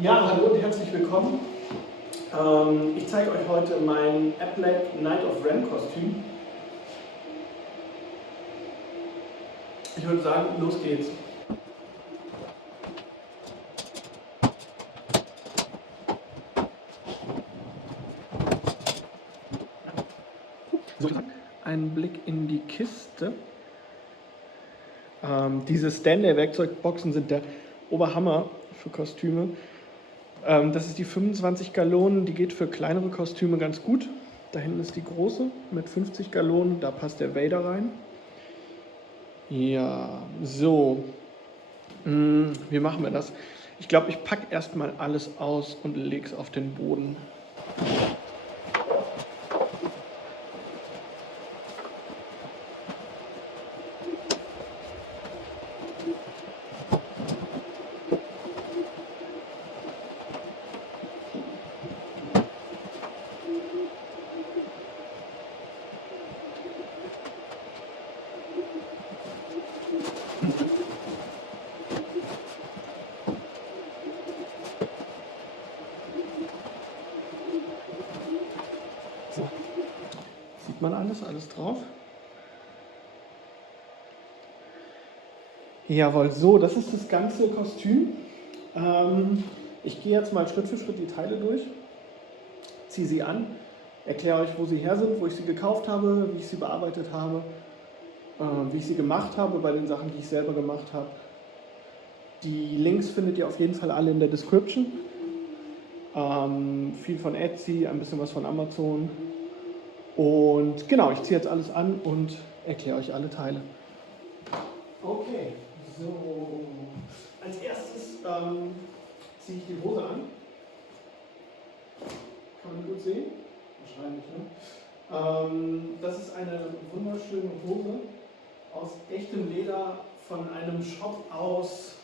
Ja, hallo und herzlich willkommen. Ich zeige euch heute mein Applek Knight of Ren Kostüm. Ich würde sagen, los geht's. So, ein Blick in die Kiste. Diese Stanley-Werkzeugboxen sind der Oberhammer für Kostüme. Das ist die 25 Gallonen, die geht für kleinere Kostüme ganz gut. Da hinten ist die große mit 50 Gallonen, da passt der Vader rein. Ja, so. Wie machen wir das? Ich glaube, ich packe erstmal alles aus und lege es auf den Boden. So. Sieht man alles drauf? Jawohl, so, das ist das ganze Kostüm. Ich gehe jetzt mal Schritt für Schritt die Teile durch, ziehe sie an, erkläre euch, wo sie her sind, wo ich sie gekauft habe, wie ich sie bearbeitet habe, wie ich sie gemacht habe bei den Sachen, die ich selber gemacht habe. Die Links findet ihr auf jeden Fall alle in der Description. Viel von Etsy, ein bisschen was von Amazon. Und genau, ich ziehe jetzt alles an und erkläre euch alle Teile. Okay, so. Als erstes ziehe ich die Hose an. Kann man gut sehen? Wahrscheinlich, ne? Das ist eine wunderschöne Hose aus echtem Leder von einem Shop aus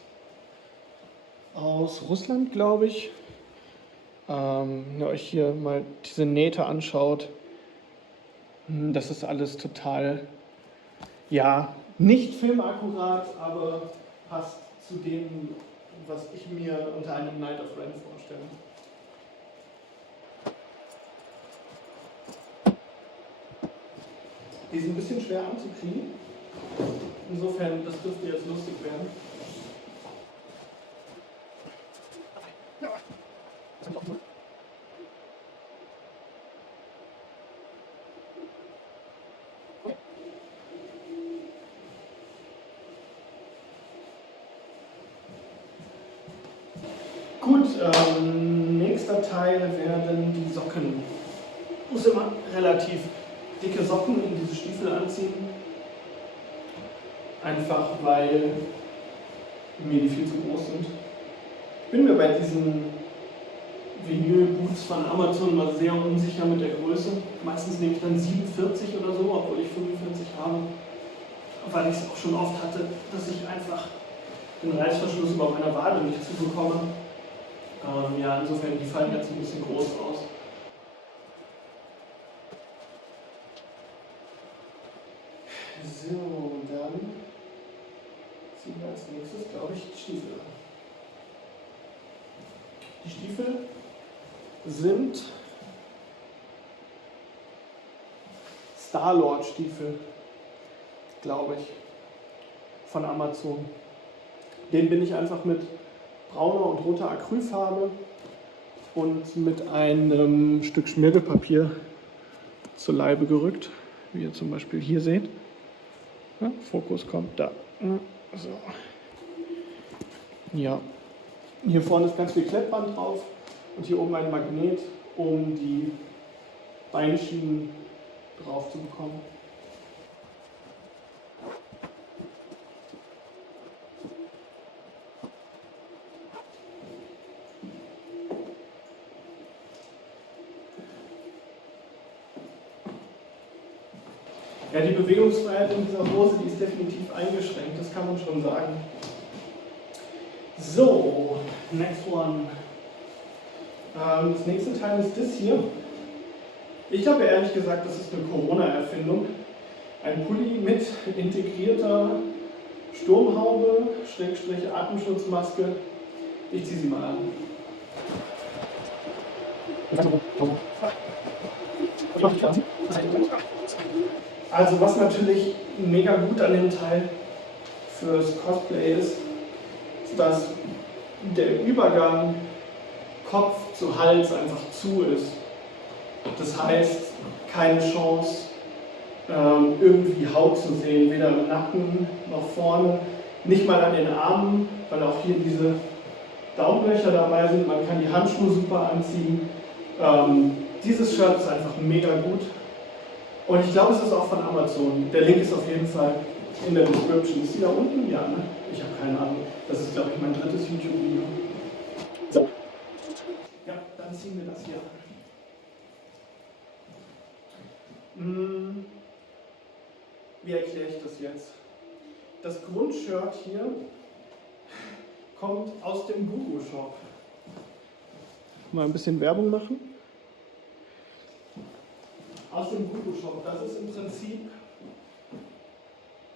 Russland, glaube ich. Wenn ihr euch hier mal diese Nähte anschaut, das ist alles total, ja, nicht filmakkurat, aber passt zu dem, was ich mir unter einem Knight of Ren vorstelle. Die sind ein bisschen schwer anzukriegen. Insofern, das dürfte jetzt lustig werden. Gut, nächster Teil werden die Socken. Ich muss immer relativ dicke Socken in diese Stiefel anziehen. Einfach weil mir die viel zu groß sind. Ich bin mir bei diesen Vinyl-Boots von Amazon mal sehr unsicher mit der Größe. Meistens nehme ich dann 47 oder so, obwohl ich 45 habe. Weil ich es auch schon oft hatte, dass ich einfach den Reißverschluss über meiner Wade nicht zubekomme. Ja, insofern, die fallen jetzt ein bisschen groß aus. So, dann ziehen wir als nächstes, glaube ich, die Stiefel an. Die Stiefel sind Star-Lord-Stiefel, glaube ich, von Amazon. Den bin ich einfach mit brauner und roter Acrylfarbe und mit einem Stück Schmirgelpapier zur Leibe gerückt, wie ihr zum Beispiel hier seht. Ja, Fokus kommt da. So. Ja, hier vorne ist ganz viel Klettband drauf und hier oben ein Magnet, um die Beinschienen drauf zu bekommen. Ja, die Bewegungsfreiheit in dieser Hose, die ist definitiv eingeschränkt, das kann man schon sagen. So, next one. Das nächste Teil ist das hier. Ich glaube ehrlich gesagt, das ist eine Corona-Erfindung. Ein Pulli mit integrierter Sturmhaube, Schrägstrich Atemschutzmaske. Ich ziehe sie mal an. Also was natürlich mega gut an dem Teil fürs Cosplay ist, dass der Übergang Kopf zu Hals einfach zu ist. Das heißt, keine Chance, irgendwie Haut zu sehen, weder im Nacken noch vorne, nicht mal an den Armen, weil auch hier diese Daumenlöcher dabei sind. Man kann die Handschuhe super anziehen. Dieses Shirt ist einfach mega gut. Und ich glaube, es ist auch von Amazon. Der Link ist auf jeden Fall in der Description. Ist die da unten? Ja, ne? Ich habe keine Ahnung. Das ist, glaube ich, mein drittes YouTube-Video. So. Ja, dann ziehen wir das hier an. Wie erkläre ich das jetzt? Das Grundshirt hier kommt aus dem Gugu-Shop. Mal ein bisschen Werbung machen. Aus dem Gugu-Shop. Das ist im Prinzip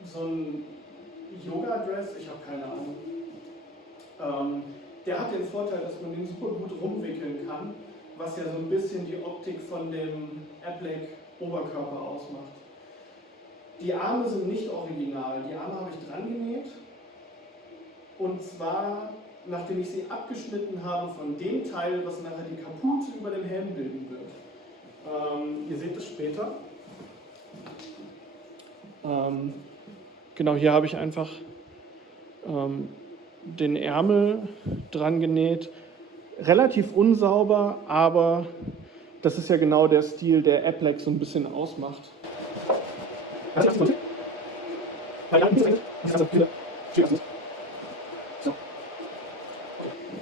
so ein Yoga-Dress, ich habe keine Ahnung. Der hat den Vorteil, dass man den super gut rumwickeln kann, was ja so ein bisschen die Optik von dem Applek-Oberkörper ausmacht. Die Arme sind nicht original, die Arme habe ich dran genäht. Und zwar, nachdem ich sie abgeschnitten habe von dem Teil, was nachher die Kapuze über dem Helm bilden wird. Ihr seht es später. Genau, hier habe ich einfach den Ärmel dran genäht. Relativ unsauber, aber das ist ja genau der Stil, der Applek so ein bisschen ausmacht.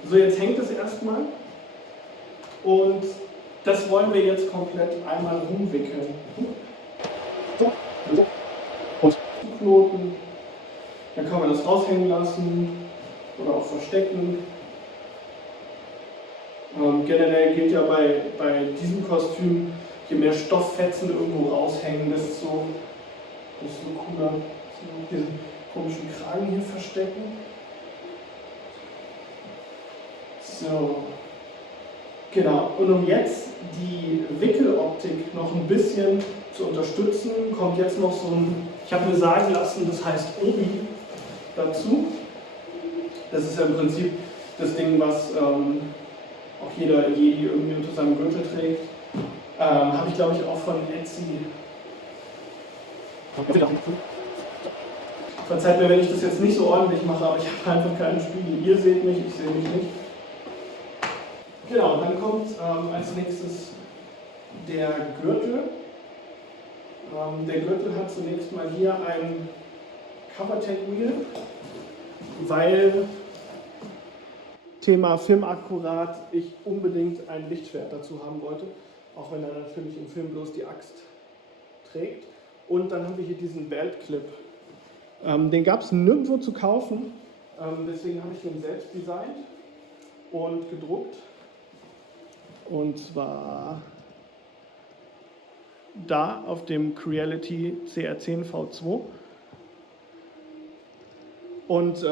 So, jetzt hängt es erstmal und das wollen wir jetzt komplett einmal rumwickeln. Und Knoten, dann kann man das raushängen lassen oder auch verstecken. Generell gilt ja bei diesem Kostüm, je mehr Stofffetzen irgendwo raushängen, desto cooler. Diesen komischen Kragen hier verstecken. So. Genau, und um jetzt die Wickeloptik noch ein bisschen zu unterstützen, kommt jetzt noch so ein, ich habe mir sagen lassen, das heißt Obi dazu. Das ist ja im Prinzip das Ding, was auch jeder Jedi irgendwie unter seinem Gürtel trägt. Habe ich, glaube ich, auch von Etsy. Verzeiht mir, wenn ich das jetzt nicht so ordentlich mache, aber ich habe einfach keinen Spiegel. Ihr seht mich, ich sehe mich nicht. Genau, dann kommt als nächstes der Gürtel. Der Gürtel hat zunächst mal hier ein Covertag-Wheel, weil Thema Filmakkurat ich unbedingt ein Lichtschwert dazu haben wollte, auch wenn er natürlich im Film bloß die Axt trägt. Und dann haben wir hier diesen Belt-Clip. Den gab es nirgendwo zu kaufen, deswegen habe ich den selbst designt und gedruckt. Und zwar da auf dem Creality CR10 V2 und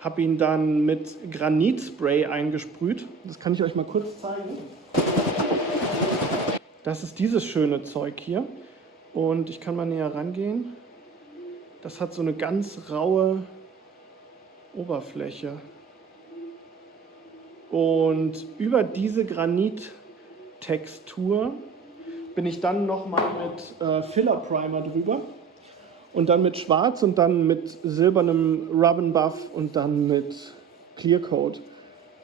habe ihn dann mit Granitspray eingesprüht. Das kann ich euch mal kurz zeigen. Das ist dieses schöne Zeug hier und ich kann mal näher rangehen. Das hat so eine ganz raue Oberfläche. Und über diese Granittextur bin ich dann nochmal mit Filler Primer drüber und dann mit Schwarz und dann mit silbernem Rub and Buff und dann mit Clear Coat.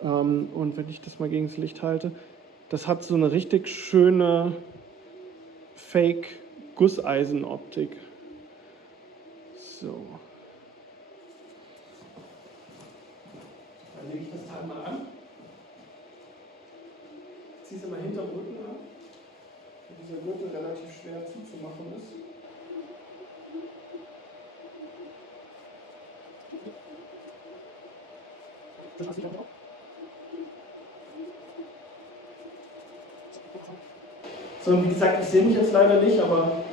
Und wenn ich das mal gegen das Licht halte, das hat so eine richtig schöne Fake-Gusseisen-Optik. So. Dann lege ich das Teil mal an. Ich ziehe es immer hinterm Rücken an, weil dieser Gürtel relativ schwer zuzumachen ist. So, und wie gesagt, ich sehe mich jetzt leider nicht, aber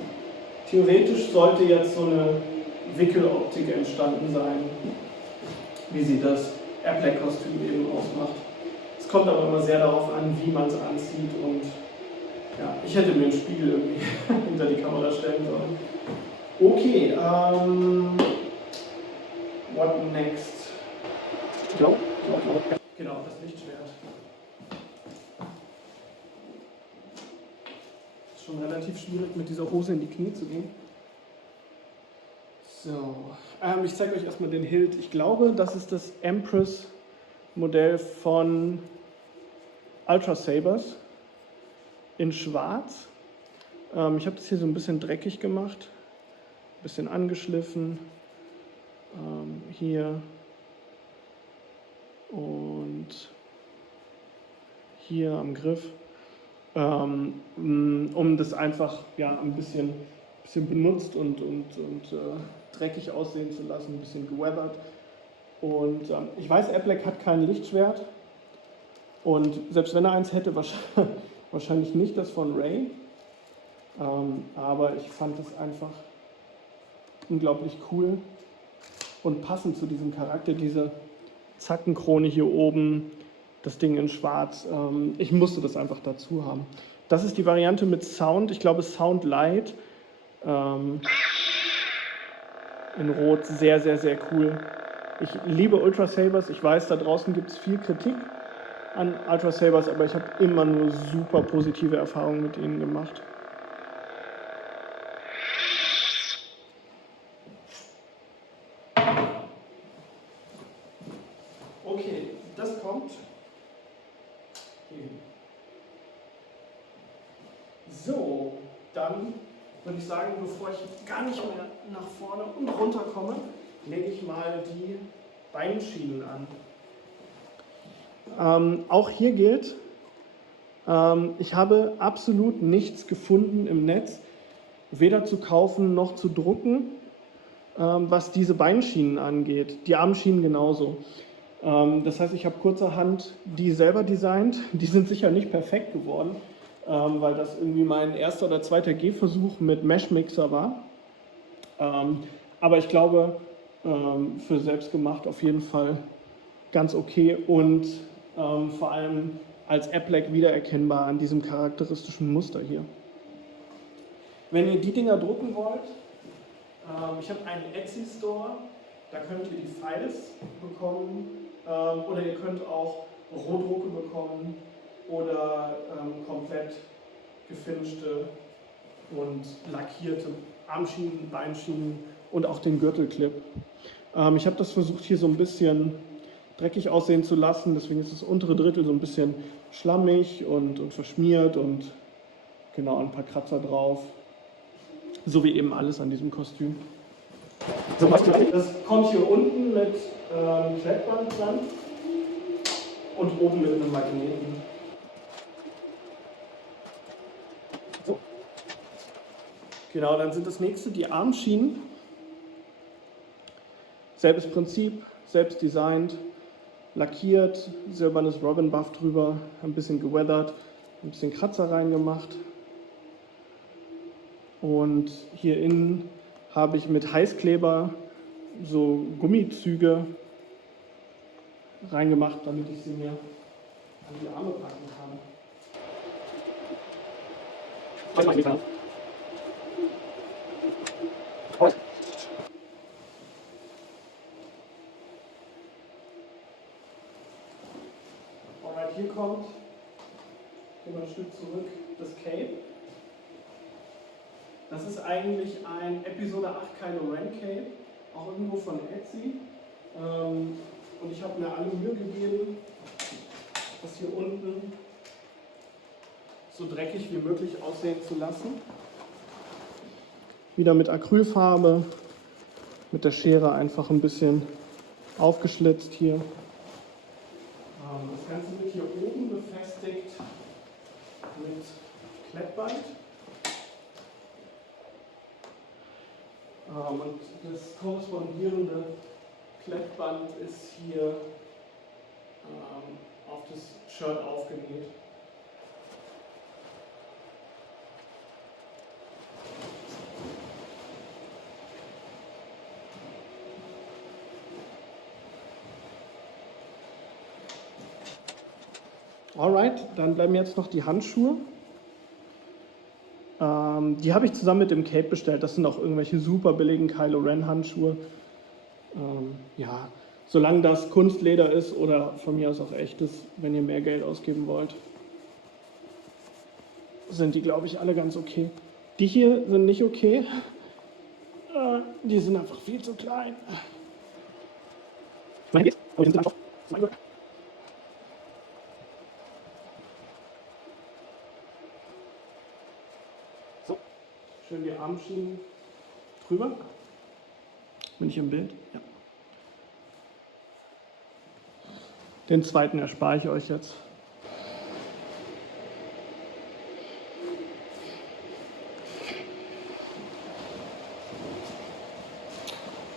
theoretisch sollte jetzt so eine Wickeloptik entstanden sein, wie sie das Applek-Kostüm eben ausmacht. Es kommt aber immer sehr darauf an, wie man es anzieht und ja, ich hätte mir einen Spiegel irgendwie hinter die Kamera stellen sollen. Okay, what next? Genau, das Lichtschwert. Ist schon relativ schwierig, mit dieser Hose in die Knie zu gehen. So, ich zeige euch erstmal den Hilt. Ich glaube, das ist das Empress-Modell von Ultra Sabers in Schwarz. Ich habe das hier so ein bisschen dreckig gemacht, ein bisschen angeschliffen. Hier und hier am Griff, um das einfach ja, ein bisschen benutzt und dreckig aussehen zu lassen, ein bisschen geweathert. Und ich weiß, Applek hat kein Lichtschwert und selbst wenn er eins hätte, wahrscheinlich nicht das von Ray. Aber ich fand es einfach unglaublich cool und passend zu diesem Charakter, diese Zackenkrone hier oben, das Ding in Schwarz. Ich musste das einfach dazu haben. Das ist die Variante mit Sound, ich glaube Sound Light. In Rot, sehr, sehr, sehr cool. Ich liebe Ultra Sabers. Ich weiß, da draußen gibt es viel Kritik an Ultra Sabers, aber ich habe immer nur super positive Erfahrungen mit ihnen gemacht. Okay, das kommt hier. So, dann würde ich sagen, bevor ich gar nicht mehr nach vorne und runter komme, lege ich mal die Beinschienen an. Auch hier gilt, ich habe absolut nichts gefunden im Netz, weder zu kaufen noch zu drucken, was diese Beinschienen angeht. Die Armschienen genauso. Das heißt, ich habe kurzerhand die selber designt. Die sind sicher nicht perfekt geworden, weil das irgendwie mein erster oder zweiter Gehversuch mit Mesh-Mixer war. Aber ich glaube, für selbstgemacht auf jeden Fall ganz okay und vor allem als Applek wiedererkennbar an diesem charakteristischen Muster hier. Wenn ihr die Dinger drucken wollt, ich habe einen Etsy-Store, da könnt ihr die Files bekommen oder ihr könnt auch Rohdrucke bekommen oder komplett gefinischte und lackierte Armschienen, Beinschienen und auch den Gürtelclip. Ich habe das versucht hier so ein bisschen dreckig aussehen zu lassen, deswegen ist das untere Drittel so ein bisschen schlammig und verschmiert und genau ein paar Kratzer drauf. So wie eben alles an diesem Kostüm. Das kommt hier unten mit Klettband dran und oben mit einem Magneten. So. Genau, dann sind das nächste die Armschienen. Selbes Prinzip, selbst designt, lackiert, silbernes Robin Buff drüber, ein bisschen geweathert, ein bisschen Kratzer reingemacht. Und hier innen habe ich mit Heißkleber so Gummizüge reingemacht, damit ich sie mir an die Arme packen kann. Alright, hier kommt, gehen wir ein Stück zurück, das Cape. Das ist eigentlich ein Episode 8 Kylo Ren Cape, auch irgendwo von Etsy. Und ich habe mir alle Mühe gegeben, das hier unten so dreckig wie möglich aussehen zu lassen. Wieder mit Acrylfarbe, mit der Schere einfach ein bisschen aufgeschlitzt hier. Das Ganze wird hier oben befestigt mit Klettband. Und das korrespondierende Klettband ist hier auf das Shirt aufgenäht. Alright, dann bleiben jetzt noch die Handschuhe. Die habe ich zusammen mit dem Cape bestellt. Das sind auch irgendwelche super billigen Kylo Ren Handschuhe. Ja, solange das Kunstleder ist oder von mir aus auch echtes, wenn ihr mehr Geld ausgeben wollt, sind die, glaube ich, alle ganz okay. Die hier sind nicht okay. Die sind einfach viel zu klein. Ich meine, geht's? Aber die sind einfach. So, schön die Armschienen drüber. Bin ich im Bild? Ja. Den zweiten erspare ich euch jetzt.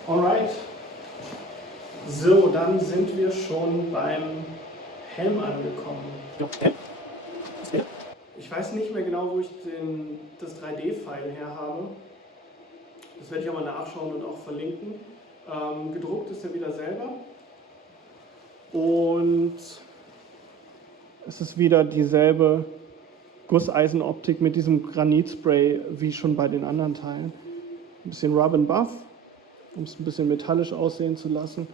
Alright. So, dann sind wir schon beim Helm angekommen. Ich weiß nicht mehr genau, wo ich das 3D-File her habe. Das werde ich aber nachschauen und auch verlinken. Gedruckt ist er wieder selber. Und es ist wieder dieselbe Gusseisenoptik mit diesem Granitspray wie schon bei den anderen Teilen. Ein bisschen Rub and Buff, um es ein bisschen metallisch aussehen zu lassen.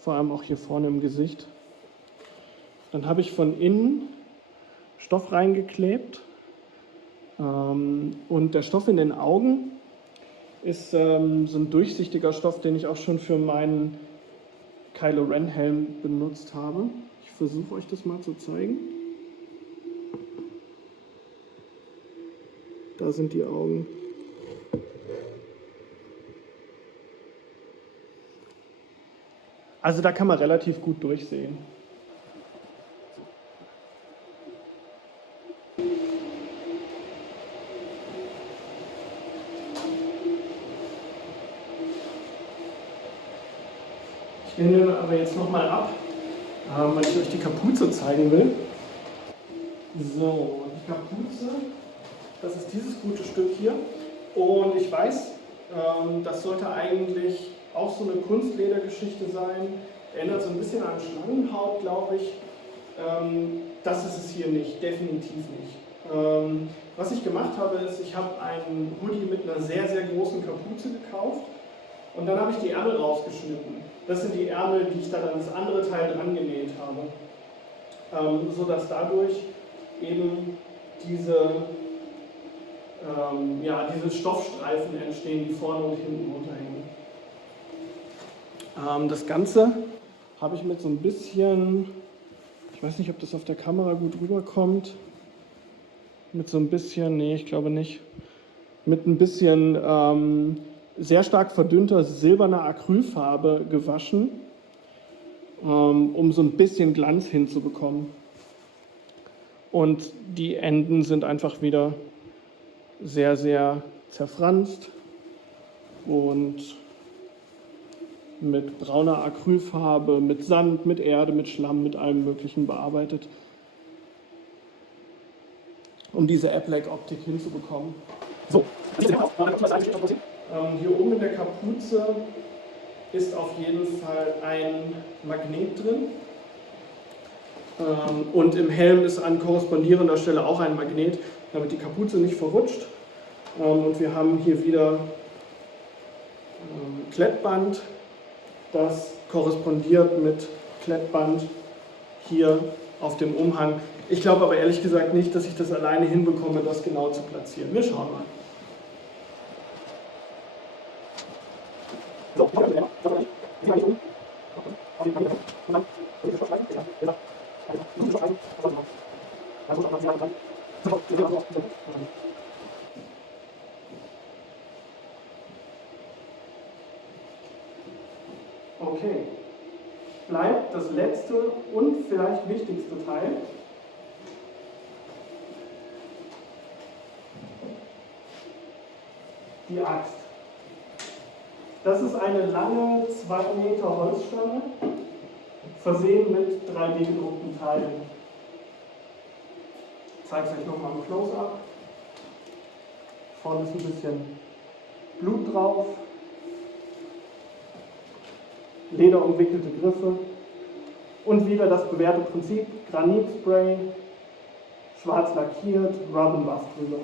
Vor allem auch hier vorne im Gesicht. Dann habe ich von innen Stoff reingeklebt. Und der Stoff in den Augen ist so ein durchsichtiger Stoff, den ich auch schon für meinen Kylo Ren Helm benutzt habe. Ich versuche euch das mal zu zeigen. Da sind die Augen. Also da kann man relativ gut durchsehen. Ich nehme aber jetzt nochmal ab, weil ich euch die Kapuze zeigen will. So, die Kapuze, das ist dieses gute Stück hier. Und ich weiß, das sollte eigentlich auch so eine Kunstledergeschichte sein. Erinnert so ein bisschen an Schlangenhaut, glaube ich. Das ist es hier nicht, definitiv nicht. Was ich gemacht habe, ist, ich habe einen Hoodie mit einer sehr, sehr großen Kapuze gekauft. Und dann habe ich die Ärmel rausgeschnitten. Das sind die Ärmel, die ich dann an das andere Teil dran genäht habe. Sodass dadurch eben diese Stoffstreifen entstehen, die vorne und hinten runterhängen. Das Ganze habe ich mit so ein bisschen, ich weiß nicht, ob das auf der Kamera gut rüberkommt, mit so ein bisschen, nee, ich glaube nicht, mit ein bisschen sehr stark verdünnter silberner Acrylfarbe gewaschen, um so ein bisschen Glanz hinzubekommen. Und die Enden sind einfach wieder sehr, sehr zerfranst und mit brauner Acrylfarbe, mit Sand, mit Erde, mit Schlamm, mit allem Möglichen bearbeitet, um diese App-Like-Optik hinzubekommen. So, hier oben in der Kapuze ist auf jeden Fall ein Magnet drin. Und im Helm ist an korrespondierender Stelle auch ein Magnet, damit die Kapuze nicht verrutscht. Und wir haben hier wieder Klettband, das korrespondiert mit Klettband hier auf dem Umhang. Ich glaube aber ehrlich gesagt nicht, dass ich das alleine hinbekomme, das genau zu platzieren. Wir schauen mal. So, okay, bleibt das letzte und vielleicht wichtigste Teil. Die Axt. Das ist eine lange 2 Meter Holzstange, versehen mit 3D-gedruckten Teilen. Ich zeige es euch nochmal im Close-Up. Vorne ist ein bisschen Blut drauf, lederumwickelte Griffe Und wieder das bewährte Prinzip, Granitspray, schwarz lackiert, Rub and Buff drüber.